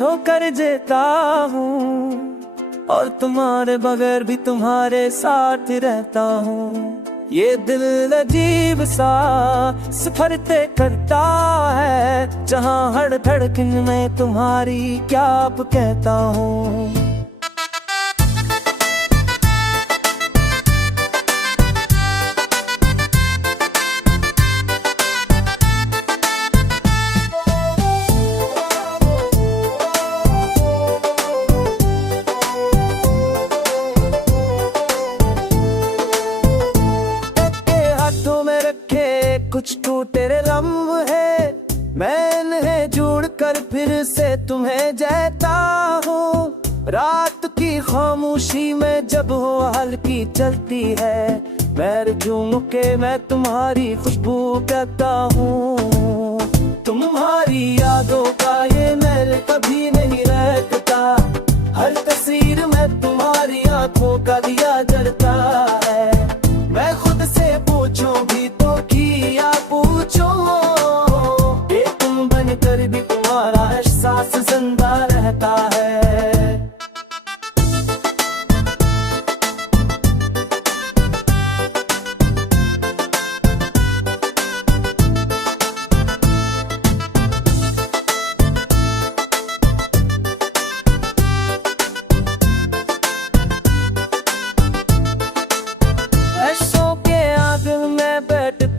छोकर जीता हूँ और तुम्हारे बगैर भी तुम्हारे साथ रहता हूँ। ये दिल अजीब सा सफर तय करता है, जहाँ हर धड़कन में तुम्हारी क्या अब कहता हूँ। कुछ तू तेरे लम्हे मैं इन्हें जोड़ कर फिर से तुम्हें जैता हूँ। रात की खामोशी में जब हो हल्की चलती है, पैर झूम के मैं तुम्हारी खुशबू कहता हूँ। तुम्हारी यादों का ये महल कभी नहीं रहता, हर तस्वीर में तुम्हारी आंखों का दिया जलता है। मैं खुद से पूछूं भी तो किया पूछो, ये तुम बनकर भी तुम्हारा एहसास जिंदा रहता है।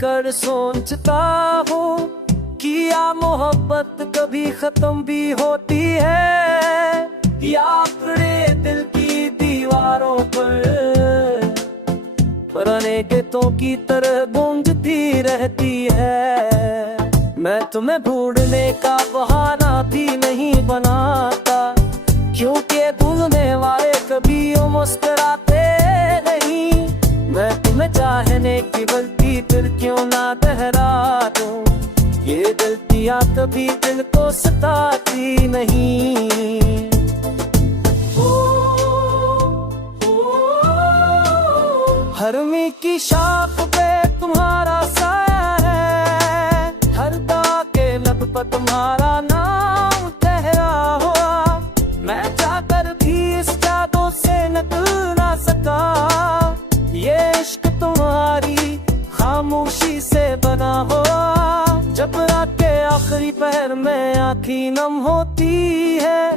कर सोचता हूँ किया मोहब्बत कभी खत्म भी होती है, या अपने दिल की दीवारों पर पुराने गीतों की तरह गूंजती रहती है। मैं तुम्हें ढूंढने का बहाना भी नहीं बनाता, क्योंकि भूलने वाले कभी मुस्कुराते नहीं। मैं तुम्हें चाहने की गलती फिर क्यों ना दोहरा दूं, ये गलतियां कभी दिल को सताती नहीं। हरमी की शाख पे तुम्हारा साया है, हर दाग के लब पर तुम्हारा नाम ठहरा हुआ। मैं चाहकर भी इस जादू से निकल ना सका, ये इश्क तुम्हारी खामोशी से बना हुआ। जब रात के आखिरी पहर में आँखें नम होती है,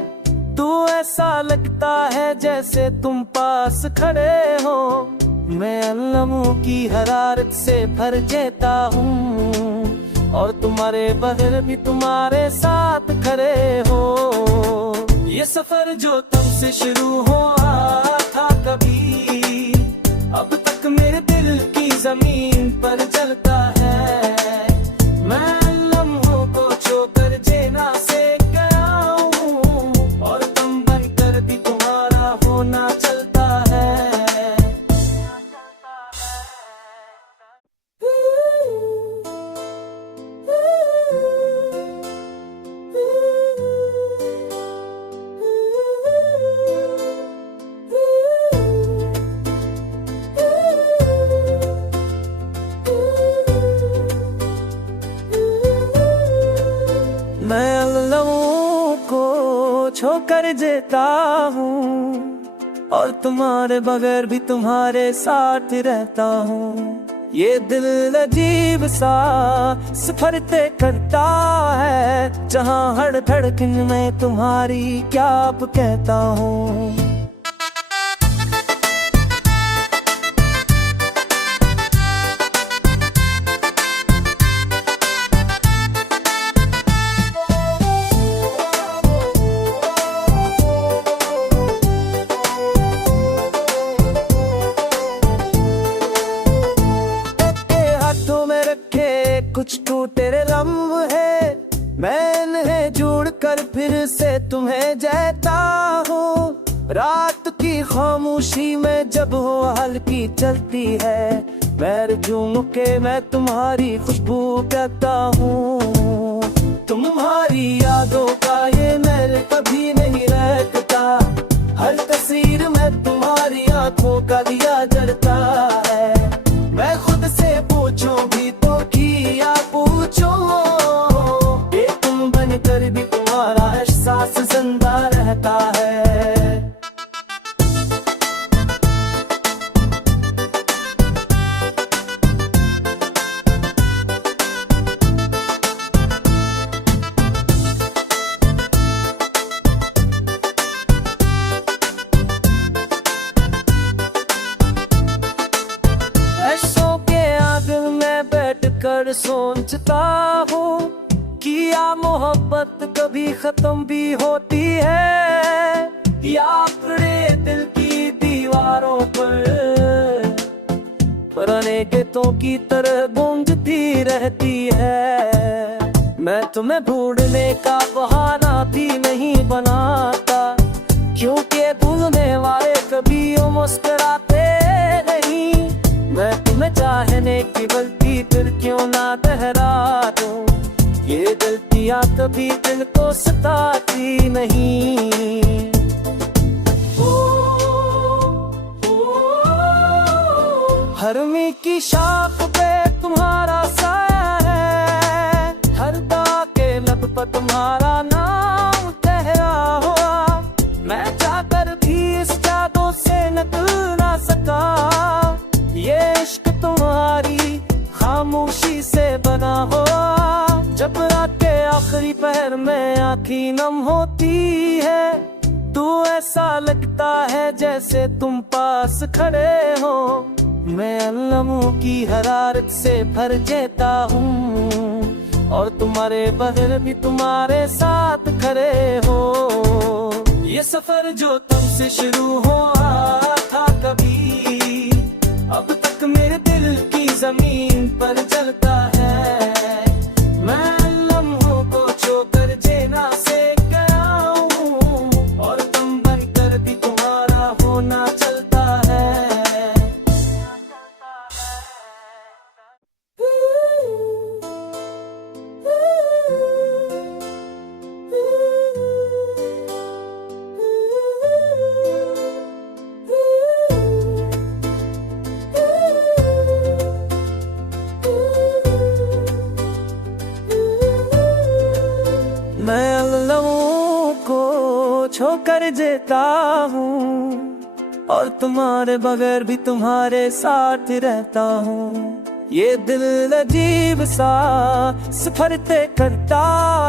तो ऐसा लगता है जैसे तुम पास खड़े हो। मैं लम्हों की हरारत से भर जाता हूँ और तुम्हारे बगैर भी तुम्हारे साथ खड़े हो। ये सफर जो तुमसे शुरू हुआ था कभी, अब तक मेरे दिल की जमीन पर चलता है। मैं लम्हों को छोकर जीना सीख गया हूँ और तुम बनकर भी तुम्हारा होना चलता है। मैं लम्हों को छोकर जीता हूँ और तुम्हारे बगैर भी तुम्हारे साथ रहता हूँ। ये दिल अजीब सा सफर तय करता है, जहाँ हर धड़कन में तुम्हारी क्या अब कहता हूँ। कुछ तू तेरे लम्हे मैं इन्हें जोड़ कर फिर से तुम्हें जैता हूँ। रात की खामोशी में जब हो हल्की चलती है, पैर झूम के मैं तुम्हारी खुशबू कहता हूँ। तुम्हारी यादों का ये महल कभी नहीं रहता, हर तस्वीर में तुम्हारी आंखों का दिया जलता है। मैं खुद से पूछूं भी तो किया पूछो, ये तुम बनकर भी तुम्हारा एहसास जिंदा बैठकर सोचता हूँ, किया मोहब्बत कभी खत्म भी होती है या अपने दिल की दीवारों पर पुराने गीतों की तरह गूंजती रहती है। मैं तुम्हें ढूंढने का बहाना भी नहीं बनाता, क्योंकि भूलने वाले कभी वो मुस्कुराते नहीं। मैं तुम्हें चाहने की गलती फिर क्यों ना दोहरा दूं, ये गलतियां कभी दिल को सताती नहीं। हर मी की शाख पे तुम्हारा साया है, हर दा के लब पर तुम्हारा नाम ठहरा हुआ। मैं चाहकर भी इस जादू से निकल ना सका, ये इश्क तुम्हारी खामोशी से बना हुआ। जब रात के आखिरी पहर में आँखें नम होती है, तो ऐसा लगता है जैसे तुम पास खड़े हो। मैं लम्हों की हरारत से भर जाता हूँ, और तुम्हारे बगैर भी तुम्हारे साथ खड़े हो। ये सफर जो तुमसे शुरू हुआ था कभी, अब तक मेरे दिल की जमीन पर चलता है। मैं लम्हों को छोकर जेना से गया हूँ, और तुम बनकर भी तुम्हारा होना चलता है। मैं लम्हों को छोकर जेता हूँ, और तुम्हारे बगैर भी तुम्हारे साथ रहता हूँ। ये दिल अजीब सा सफर तय करता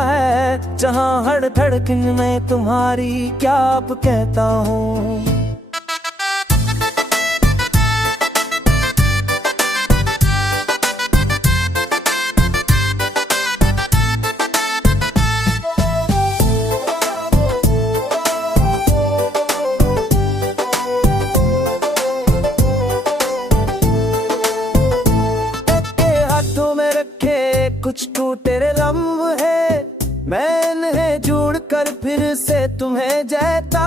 है, जहाँ हर धड़कन में तुम्हारी क्या अब कहता हूँ। कुछ टूटे लम्हे मैं इन्हें जोड़ कर फिर से तुम्हें जाता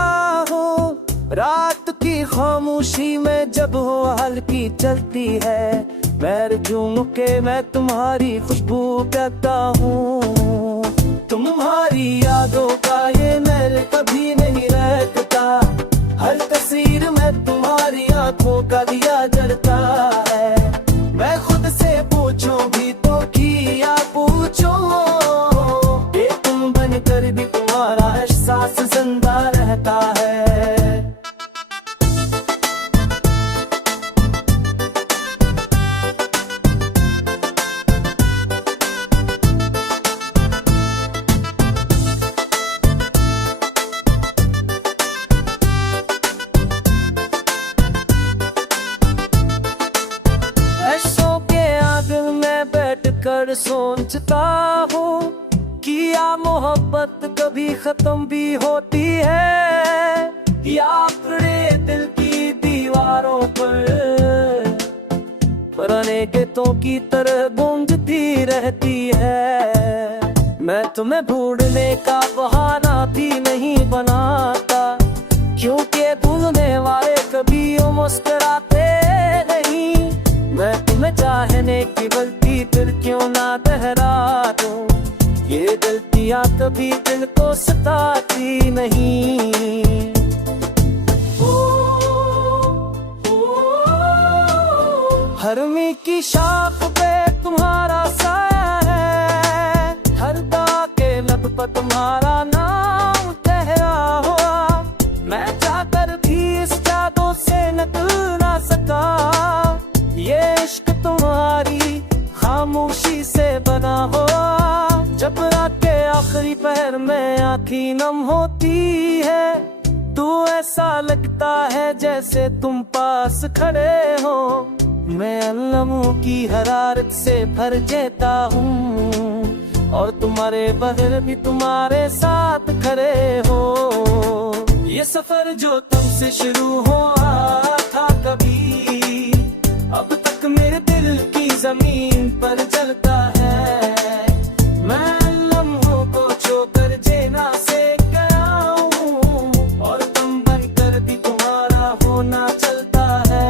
हूँ। रात की खामोशी में जब वो हल्की चलती है, मैं झूम के मैं तुम्हारी खुशबू कहता हूँ। तुम्हारी यादों का ये मेरे कभी नहीं रहता, हर तस्वीर में तुम्हारी आंखों का दिया जलता है। मैं खुद से पूछूं भी तो किया पूछूं, ये तुम बनकर भी तुम्हारा एहसास जिंदा रहता है। कर सोचता हूँ, किया मोहब्बत कभी खत्म भी होती है या अपने दिल की दीवारों पर पुराने गीतों की तरह गूंजती रहती है। मैं तुम्हें ढूंढने का बहाना भी नहीं बनाता, क्योंकि भूलने वाले कभी वो मुस्कुराते नहीं। मैं तुम्हें चाहने की गलती फिर क्यों ना दोहरा दूं, ये गलतियां कभी दिल को सताती नहीं। हर मी की शाख पे तुम्हारा साया है, हर दा के लब पर तुम्हारा नाम ठहरा हुआ। मैं चाहकर भी इस जादू से निकल ना सका, ये इश्क तुम्हारी खामोशी से बना हुआ। जब रात के आखिरी पहर में आँखें नम होती है, तो ऐसा लगता है जैसे तुम पास खड़े हो। मैं लम्हों की हरारत से भर जाता हूँ और तुम्हारे बगैर भी तुम्हारे साथ खड़े हो। ये सफर जो तुमसे शुरू हुआ था कभी, अब तक मेरे दिल की जमीन पर चलता है। मैं लम्हों को छोकर जेना से गया हूँ और तुम बनकर भी तुम्हारा होना चलता है।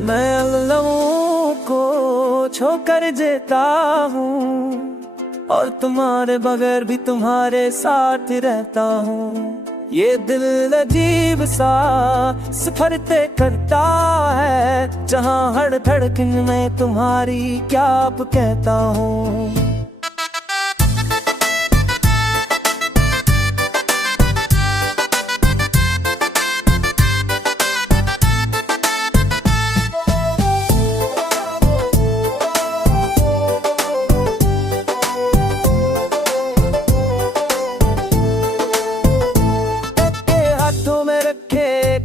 मैं लम्हों को छोकर जेता हूँ और तुम्हारे बगैर भी तुम्हारे साथ रहता हूँ। ये दिल अजीब सा सफर तय करता है, जहाँ हर धड़कन में तुम्हारी क्या अब कहता हूँ।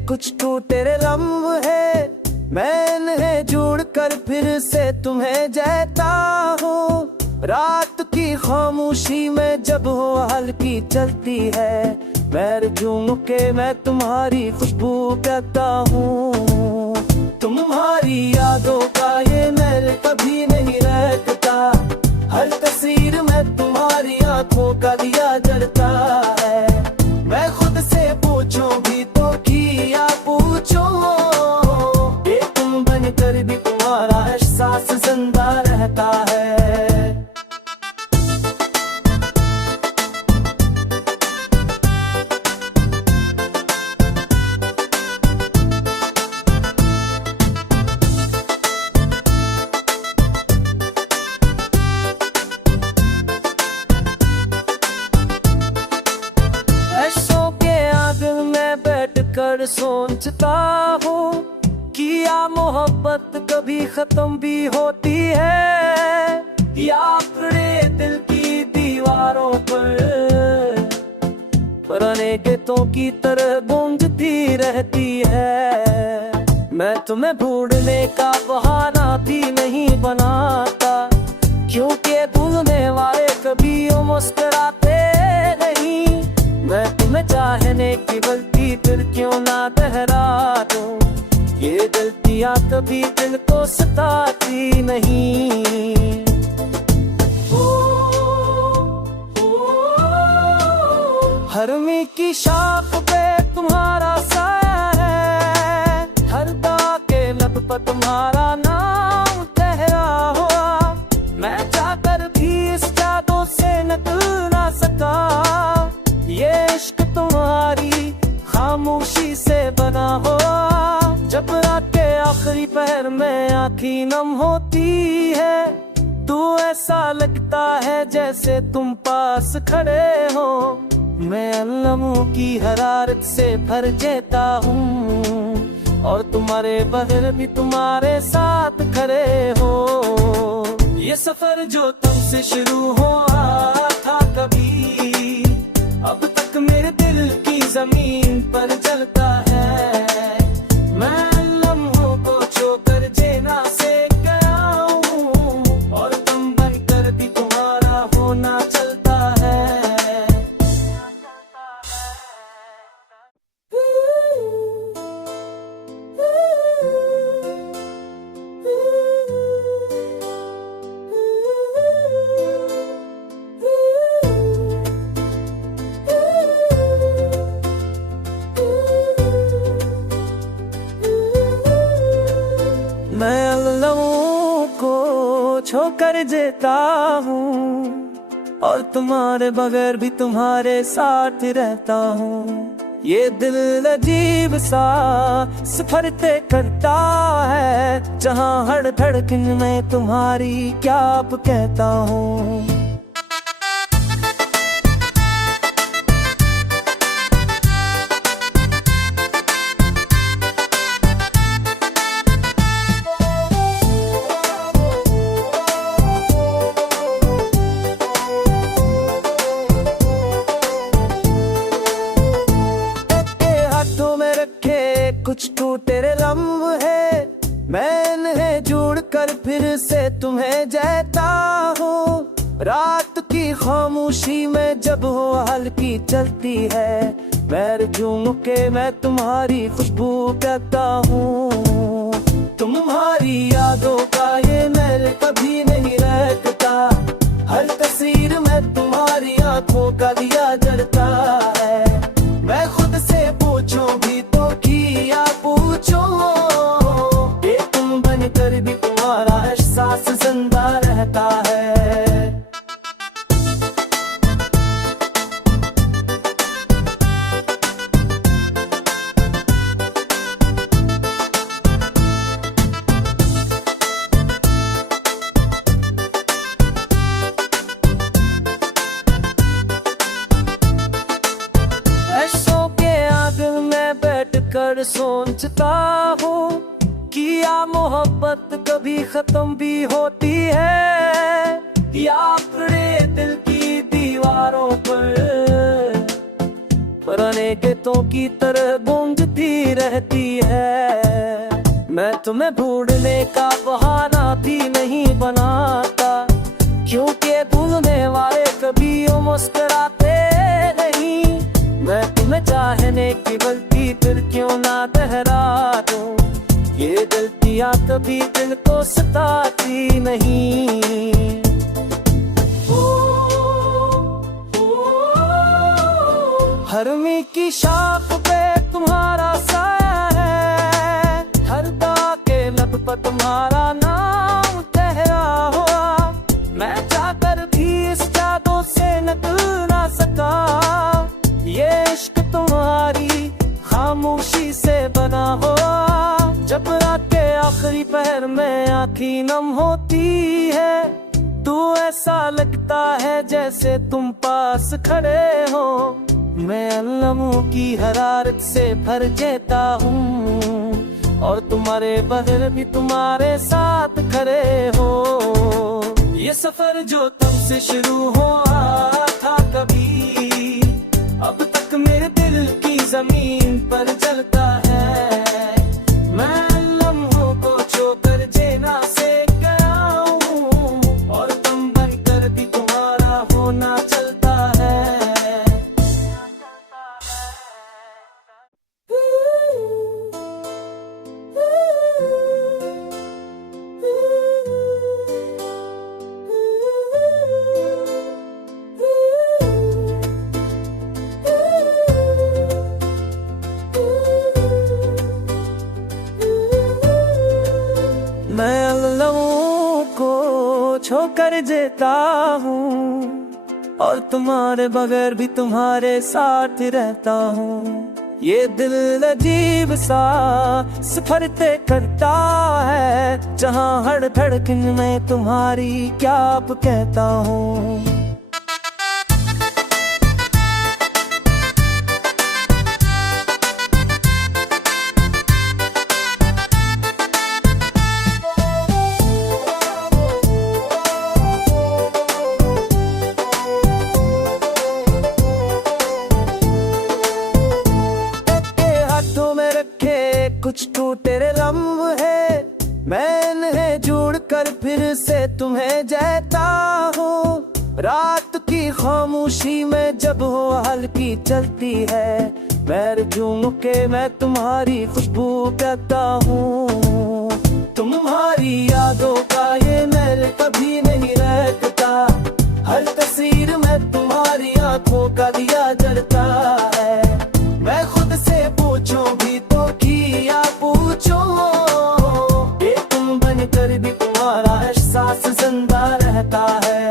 कुछ तू तेरे लम्हे, मैं इन्हें जोड़कर फिर से तुम्हें जाता हूँ। रात की खामोशी में जब हो हल्की चलती है, मैं झूम के मैं तुम्हारी खुशबू कहता हूँ। तुम्हारी यादों का ये महल कभी नहीं रहता, हर तस्वीर में तुम्हारी आंखों का दिया जलता है। मैं खुद से पूछूं भी तो किया पूछो, ये तुम बनकर भी तुम्हारा एहसास जिंदा रहता है। कर सोचता हूँ किया मोहब्बत कभी खत्म भी होती है, या अपने दिल की दीवारों पर पुराने गीतों की तरह गूंजती रहती है। मैं तुम्हें ढूंढने का बहाना भी नहीं बनाता, क्योंकि भूलने वाले कभी मुस्कुराते नहीं। मैं तुम्हें चाहने की गलती फिर क्यों ना दोहरा दूं, ये गलतियां कभी दिल को सताती नहीं। हरमी की शाख पे तुम्हारा साया है, हर दवा के लब पर तुम्हारा नाम ठहरा हुआ। मैं चाहकर भी इस जादू से निकल ना सका, ये इश्क तुम्हारी खामोशी से बना हुआ। जब रात के आखिरी पहर में आँखें नम होती है, तो ऐसा लगता है जैसे तुम पास खड़े हो। मैं लम्हों की हरारत से भर जाता हूँ और तुम्हारे बगैर भी तुम्हारे साथ खड़े हो। ये सफर जो तुमसे शुरू हुआ था कभी, अब तक मेरे दिल की जमीन पर चलता है। मैं लम्हों को छोकर जेना से गया हूँ और तुम बनकर भी तुम्हारा होना चलता है। मैं लम्हों को छोकर जेता हूँ और तुम्हारे बगैर भी तुम्हारे साथ रहता हूँ। ये दिल अजीब सा सफर तय करता है, जहाँ हर धड़कन में तुम्हारी क्या अब कहता हूँ। जब हो हल्की चलती है, पैर झूम के मैं तुम्हारी खुशबू कहता हूँ। तुम्हारी यादों का ये महल कभी नहीं रहता, हर तस्वीर में तुम्हारी आंखों का दिया जलता है। मैं खुद से पूछूं भी तो किया पूछूं, ये तुम बनकर भी तुम्हारा एहसास जिंदा रहता है। कर सोचता हूँ किया मोहब्बत कभी खत्म भी होती है, या अपने दिल की दीवारों पर पुराने गीतों की तरह गूंजती रहती है। मैं तुम्हें भूलने का बहाना भी नहीं बनाता, क्योंकि भूलने वाले कभी मुस्कुराते नहीं। मैं तुम्हें चाहने की गलती फिर क्यों ना दोहरा दूं, ये गलतियां कभी दिल को सताती नहीं। हर मी की शाख पे तुम्हारा साया है, हर दाग के लब पर तुम्हारा नाम ठहरा हुआ। मैं चाहकर भी इस जादू से निकल ना सका, ये इश्क तुम्हारी खामोशी से बना हुआ। जब रात के आखिरी पहर में आँखें नम होती है, तो ऐसा लगता है जैसे तुम पास खड़े हो। मैं लम्हों की हरारत से भर जाता हूँ, और तुम्हारे बगैर भी तुम्हारे साथ खड़े हो। ये सफर जो तुमसे शुरू हुआ था कभी, अब तक मेरे दिल की जमीन पर चलता है। मैं लम्हों को छोकर जेना से गया हूँ, और तुम बनकर भी तुम्हारा होना चलता है। मैं लम्हों को छोकर जेता हूँ, और तुम्हारे बगैर भी तुम्हारे साथ रहता हूँ। ये दिल अजीब सा सफर तय करता है, जहाँ हर धड़कन में तुम्हारी क्या कहता हूँ। कुछ तू तेरे लम्हे, मैं इन्हें जोड़ कर फिर से तुम्हें जाता हूँ। रात की खामोशी में जब हो हल्की चलती है, पैर झूम के मैं तुम्हारी खुशबू कहता हूँ। तुम्हारी यादों का ये महल कभी नहीं रहता, हर तस्वीर में तुम्हारी आंखों का दिया जलता है। मैं खुद से पूछूं भी तो किया पूछूं, ये तुम बनकर भी तुम्हारा एहसास जिंदा रहता है।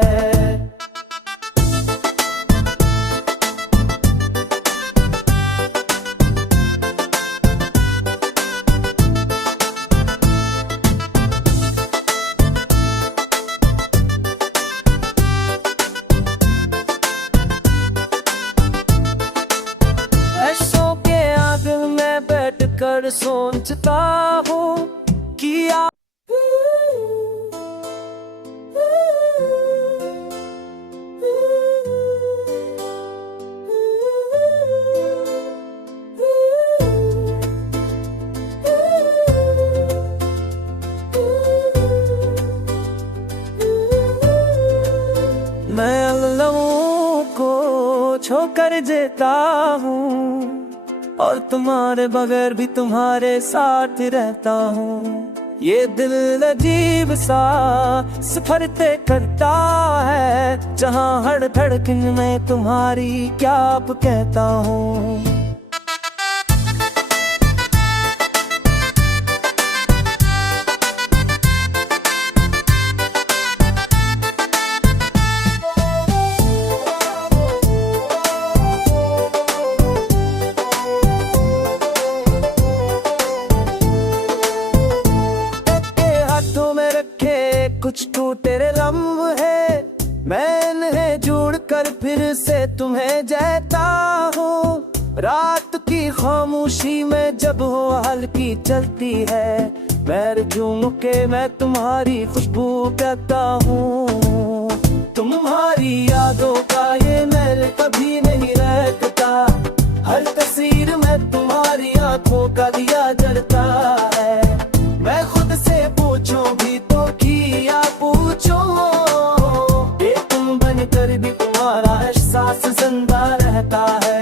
कर सोचता हूँ किया मैं लम्हों को कर देता हूँ और तुम्हारे बगैर भी तुम्हारे साथ रहता हूँ। ये दिल अजीब सा सफर तय करता है, जहाँ हर धड़कन में तुम्हारी क्या अब कहता हूँ। कुछ तू तेरे लम्हे मैं इन्हें जोड़ कर फिर से तुम्हें जैता हूँ। रात की खामोशी में जब हो हल्की चलती है, मैं झूम के मैं तुम्हारी खुशबू कहता हूँ। तुम्हारी यादों का ये महल कभी नहीं रहता, हर तस्वीर में तुम्हारी आंखों का दिया जलता है। मैं खुद से पूछूं भी तो किया पूछो, ये तुम बनकर भी तुम्हारा एहसास जिंदा रहता है।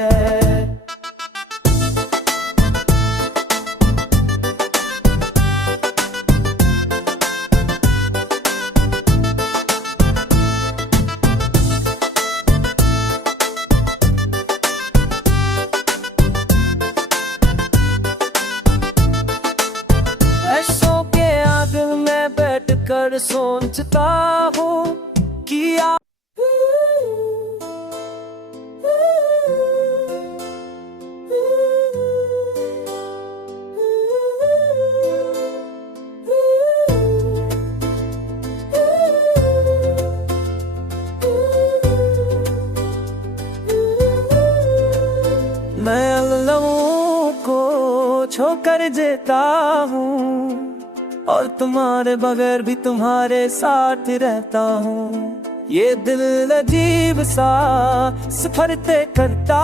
कर सोचता हूँ कि मैं अल्लाह को छोकर देता हूँ और तुम्हारे बगैर भी तुम्हारे साथ रहता हूँ। ये दिल अजीब सा सफर तय करता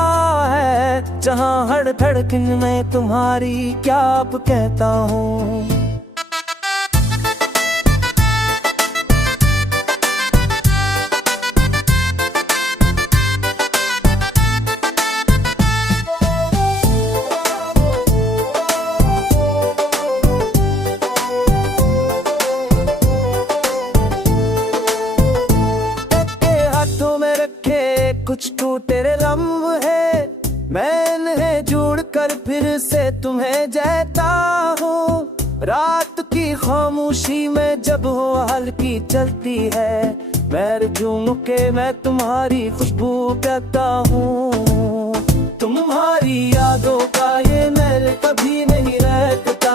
है, जहाँ हर धड़कन में तुम्हारी क्या अब कहता हूँ। कुछ तू तेरे लम्हे मैं इन्हें जोड़ कर फिर से तुम्हें जैता हूँ। रात की खामोशी में जब हो हल्की चलती है, मैं झूम के मैं तुम्हारी खुशबू कहता हूँ। तुम्हारी यादों का ये महल कभी नहीं रहता,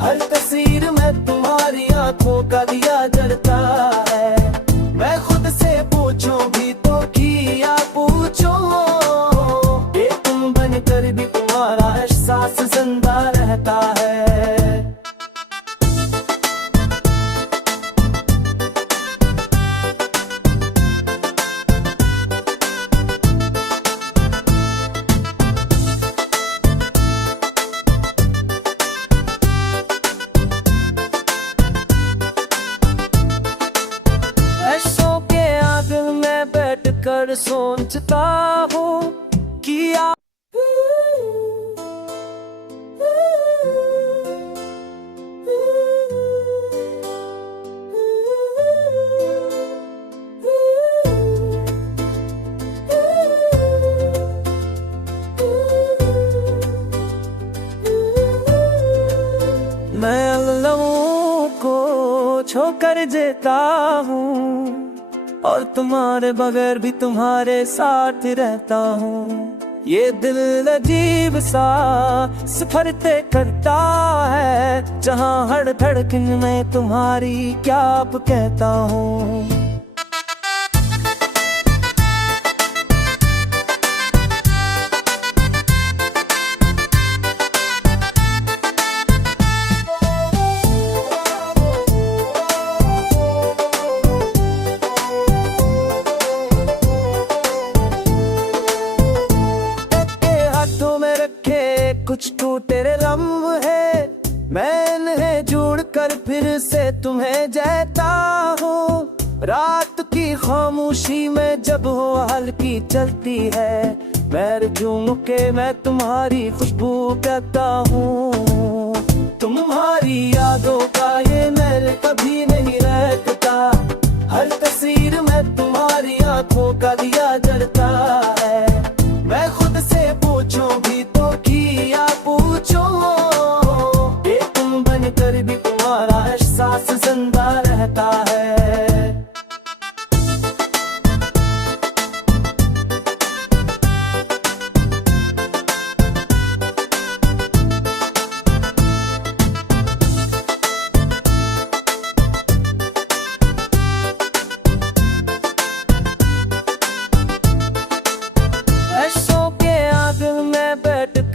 हर तस्वीर में तुम्हारी आंखों का दिया जलता है। मैं खुद से पूछूं भी तो किया पूछो, ये तुम बनकर भी तुम्हारा एहसास जिंदा रहता है। कर सोचता हूँ कि मैं अल्लाह को छोकर देता हूँ और तुम्हारे बगैर भी तुम्हारे साथ रहता हूँ। ये दिल अजीब सा सफर तय करता है, जहाँ हर धड़कन में तुम्हारी क्या अब कहता हूँ। कुछ तू तेरे लम्हे मैं इन्हें जोड़ कर फिर से तुम्हें जैता हूँ। रात की खामोशी में जब हो हल्की चलती है, मैं झूम के मैं तुम्हारी खुशबू कहता हूँ। तुम्हारी यादों का ये महल कभी नहीं रहता, हर तस्वीर में तुम्हारी आंखों का दिया जलता है। मैं खुद से पूछूं भी तो किया पूछूं, ये तुम बनकर भी तुम्हारा एहसास जिंदा रहता है।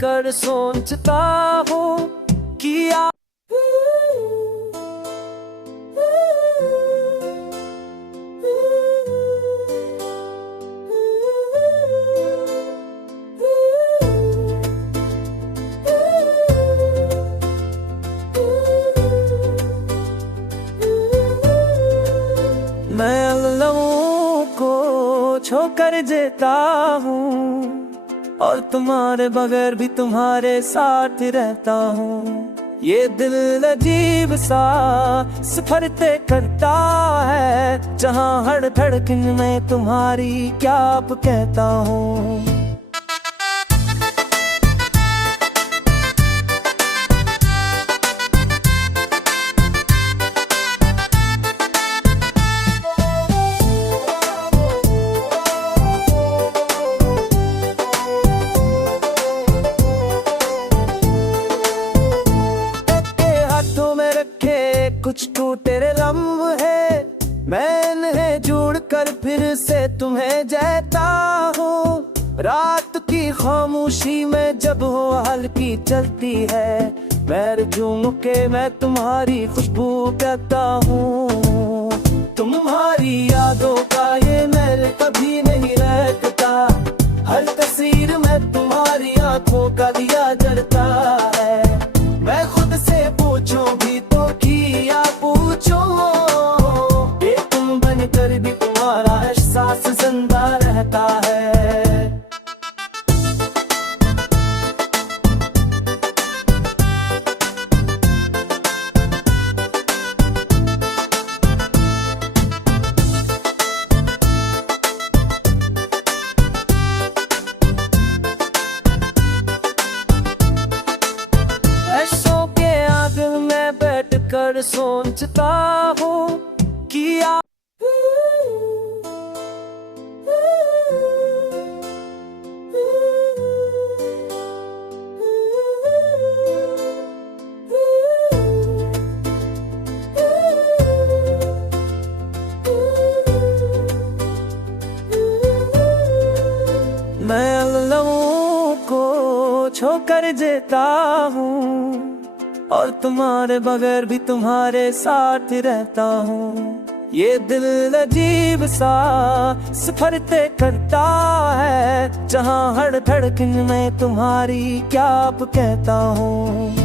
कर सोचता हूँ कि मैं अल्लाह को छोकर देता हूँ और तुम्हारे बगैर भी तुम्हारे साथ रहता हूँ। ये दिल अजीब सा सफर तय करता है, जहाँ हर धड़कन में तुम्हारी क्या अब कहता हूँ। कुछ तू तेरे लम्हे मैं इन्हें जोड़ कर फिर से तुम्हें जैता हूँ। रात की खामोशी में जब हो हल्की चलती है, मैं झूम के मैं तुम्हारी खुशबू कहता हूँ। तुम्हारी यादों का ये महल कभी नहीं रहता, हर तस्वीर में तुम्हारी आंखों का दिया जलता है। मैं खुद से पूछूं भी तो किया पूछूं, ये तुम बनकर भी तुम्हारा एहसास जिंदा रहता है। कर सोचता हूँ कि मैं अल्लाह को छोकर देता हूँ और तुम्हारे बगैर भी तुम्हारे साथ रहता हूँ। ये दिल अजीब सा सफर तय करता है, जहाँ हर धड़कन में तुम्हारी क्या अब कहता हूँ।